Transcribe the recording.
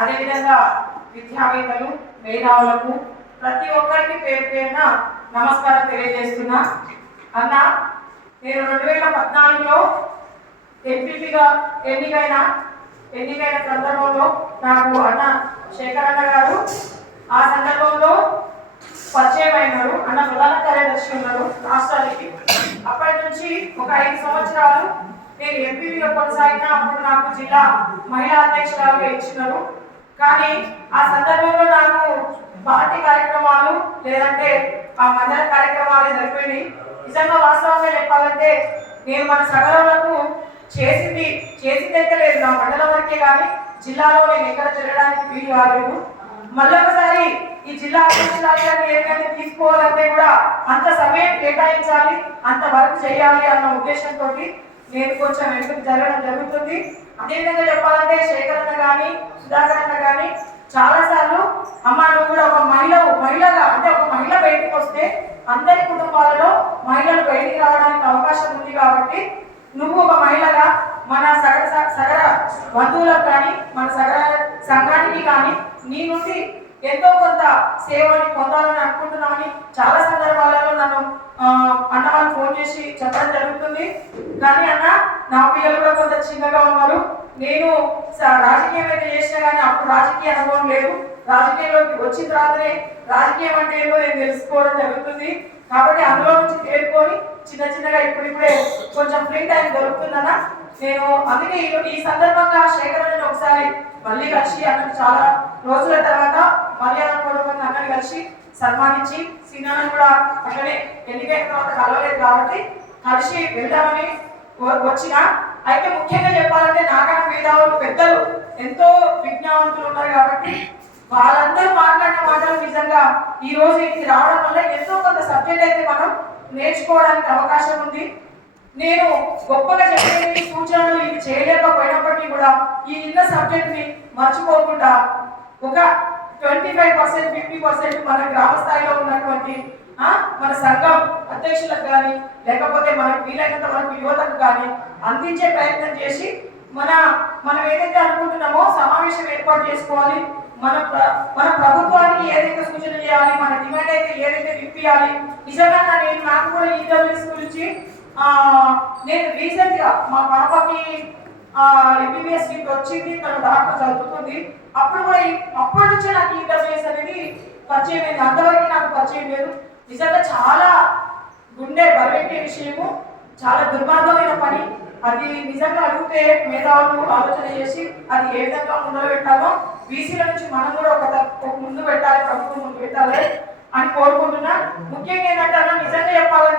అదేవిధంగా విద్యావేత్తలు మేధావులకు ప్రతి ఒక్కరికి పేరు పేరున నమస్కారం తెలియజేస్తున్నా. అన్న నేను రెండు వేల పద్నాలుగులో ఎంపీపీగా ఎన్నికైన ఎన్నికైన సందర్భంలో నాకు అన్న శేఖర్ అన్న గారు ఆ సందర్భంలో పరిచయమైనారు అన్న ప్రధాన కార్యదర్శి ఉన్నారు రాష్ట్రానికి. అప్పటి నుంచి ఒక ఐదు సంవత్సరాలు నేను ఎంపీగా కొనసాగిన అప్పుడు నాకు జిల్లా మహిళా అధ్యక్షురాలుగా ఇచ్చినారు. కానీ ఆ సందర్భంలో నాకు పార్టీ కార్యక్రమాలు లేదంటే ఆ మండల కార్యక్రమాలు జరిపోయినాయి నిజంగా వాస్తవంగా చెప్పాలంటే నేను మన సగలకు చేసింది చేసింది అయితే లేదు నా మండలం వరకే కానీ జిల్లాలో నేను ఎక్కడ తిరగడానికి వీలు కాలేదు. మళ్ళొకసారి ఈ జిల్లా అధ్యక్షురాలు ఏదైనా తీసుకోవాలంటే కూడా అంత సమయం కేటాయించాలి అంత వర్క్ చేయాలి అన్న ఉద్దేశంతో నేను కొంచెం వెనుకకు జరగడం జరుగుతుంది. అదేవిధంగా చెప్పాలంటే శేఖరన్న కానీ సుధాకర్ అన్న కానీ చాలా సార్లు అమ్మ నువ్వు కూడా ఒక మహిళ మహిళగా అంటే ఒక మహిళ బయటకు వస్తే అందరి కుటుంబాలలో మహిళలు బయటికి రావడానికి అవకాశం ఉంది కాబట్టి నువ్వు ఒక మహిళగా మన సగర సగర బంధువులకు కానీ మన సగర సంఘానికి కానీ నీ నుండి ఎంతో కొంత సేవని పొందాలని అనుకుంటున్నామని చాలా సందర్భాలలో నన్ను కానీ అన్న నా పిల్లలు కూడా కొంత చిన్నగా ఉన్నారు. నేను స- రాజకీయం అయితే చేసినా కానీ అప్పుడు రాజకీయ అనుభవం లేదు. రాజకీయంలోకి వచ్చిన తర్వాతనే రాజకీయం అంటే ఏదో నేను తెలుసుకోవడం జరుగుతుంది. కాబట్టి అందులో నుంచి తేరుకొని చిన్న చిన్నగా ఇప్పుడిప్పుడే కొంచెం ఫ్రీ టైం దొరుకుతుందన్న నేను అందుకే ఈ- సందర్భంగా శేఖరని ఒకసారి మళ్ళీ కలిసి అన్నకు చాలా రోజుల తర్వాత మర్యాద పూర్వకంగా అన్నని కలిసి సన్మానించి సినిమాని కూడా అట్లనే ఎన్నికైన తర్వాత కలవలేదు కాబట్టి కలిసి వెళ్దామని వచ్చిన. అయితే ముఖ్యంగా చెప్పాలంటే నాకన్నా మేధావులు పెద్దలు ఎంతో విజ్ఞావంతులు ఉన్నారు కాబట్టి వాళ్ళందరూ మాట్లాడిన మాటలు నిజంగా ఈ రోజు ఇది రావడం వల్ల ఎంతో కొంత సబ్జెక్ట్ అయితే మనం నేర్చుకోవడానికి అవకాశం ఉంది. నేను గొప్పగా చెప్పేది సూచనలు ఇవి చేయలేకపోయినప్పటికీ కూడా ఈ ఇన్న సబ్జెక్ట్ని మర్చిపోకుండా ఒక twenty five percent fifty percent మన గ్రామ స్థాయిలో ఉన్నటువంటి మన సంఘం అధ్యక్షులకు కానీ లేకపోతే మనకు వీలైనంత వరకు యువతకు కానీ అందించే ప్రయత్నం చేసి మన మనం ఏదైతే అనుకుంటున్నామో సమావేశం ఏర్పాటు చేసుకోవాలి. మన మన ప్రభుత్వానికి ఏదైతే సూచన చేయాలి మన డిమాండ్ అయితే ఏదైతే విప్పియాలి నిజంగా నేను నాకు కూడా ఈడబ్ల్యూఎస్ గురించి నేను రీసెంట్గా మా పాపకి ఎంబీబీఎస్ సీట్ వచ్చింది తను డాక్టర్ చదువుతుంది. అప్పుడు కూడా అప్పటి నుంచే నాకు ఇంటర్ఫేస్ అనేది పరిచయం అయింది. అంతవరకు నాకు పరిచయం లేదు. నిజంగా చాలా గుండె బలపెట్టే విషయము చాలా దుర్మార్గమైన పని. అది నిజంగా అడిగితే మేధావులు ఆలోచన చేసి అది ఏ విధంగా ముందు పెట్టాలో బీసీల నుంచి మనం కూడా ఒక ముందు పెట్టాలి ప్రభుత్వం ముందు పెట్టాలి అని కోరుకుంటున్నా. ముఖ్యంగా ఏంటంటే నిజంగా చెప్పాలంటే